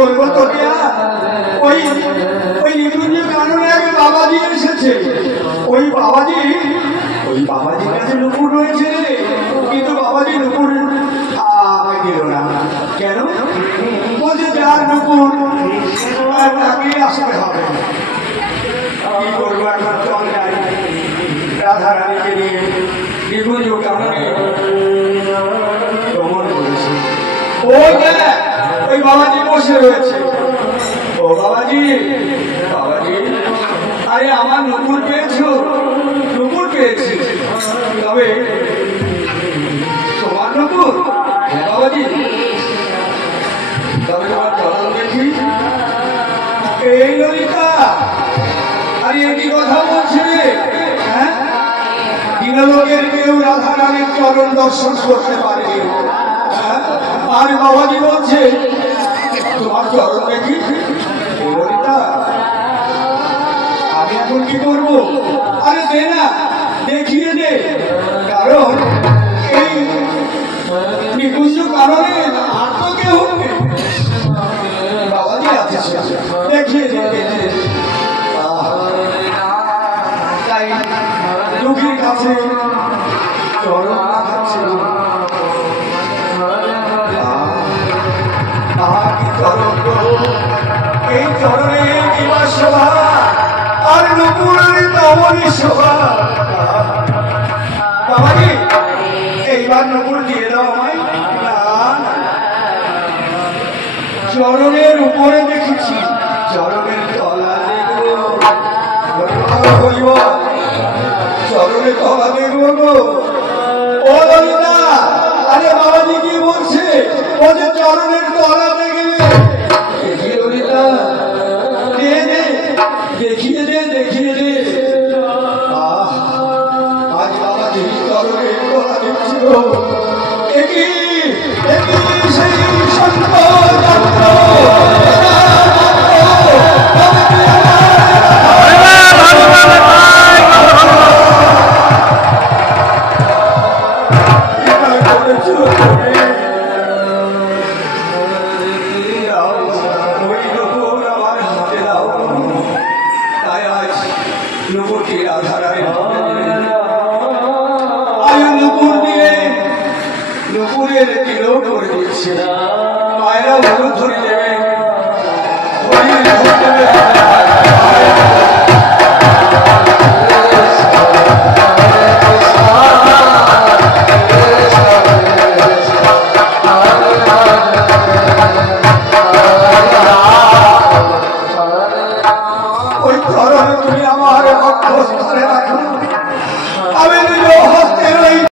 বলবো তোকে? ওই ওই নিকুঞ্জের কারণে এক বাবাজি এসেছে। ওই বাবাজির কাছে নুপুর রয়েছে, কিন্তু বাবাজি নুপুর আমাকে দিল না। কেন? বলছে যার নুপুর তাকে আসতে হবে। কি করবো এখন? চল যাই রাধা রানীকে নিয়ে নিকুঞ্জ কারণে ভ্রমণ করেছে। ওই বাবাজি বসে রয়েছে। ও বাবাজি, বাবাজি, আরে আমার নুপুর পেয়েছো? নুপুর পেয়েছি, তবে তোমার নুপুর? হ্যাঁ বাবাজি, তবে তোমার চরণ দেখি। এই ললিতা, আরে কি কথা বলছে? হ্যাঁ, দিনলোকের কেউ রাধা রানীর চরণ দর্শন করতে পারে। আর বাবাজি বলছে তোমার চরণ দেখি। ললিতা, আমি এখন কি করবো? আরে দে না, দেখিয়ে দে। কারণ এই নিকুঞ্জ কারণে আর তো কেউ নেই। বাবাজি আছে, দেখিয়ে দে। তাই দুঃখীর কাছে চরণ দেখাচ্ছে। এই চরণে কিবা শোভা, আর নুপুরের তেমনই শোভা। বাবাজি, এইবার নুপুর দিয়ে দাও আমায়। না, চরণের উপরে দেখেছি, চরণের তলা দেখবো। চরণের তলা দেখবো গো। ও ললিতা, আরে বাবাজি কি বলছে? বলছে চরণের তলা দেখবে। ললিতা, দেখিয়ে দে, দেখিয়ে দে। আজ বাবাজি চরণের তলা দেখছিল। একই সেই সন্ত যাত্র। নুপুরের কিলো করে দিচ্ছে। মায়েরা হলুদ ধরে দেবে, ওই ধরনের তুমি আমার অক্ষস্থানে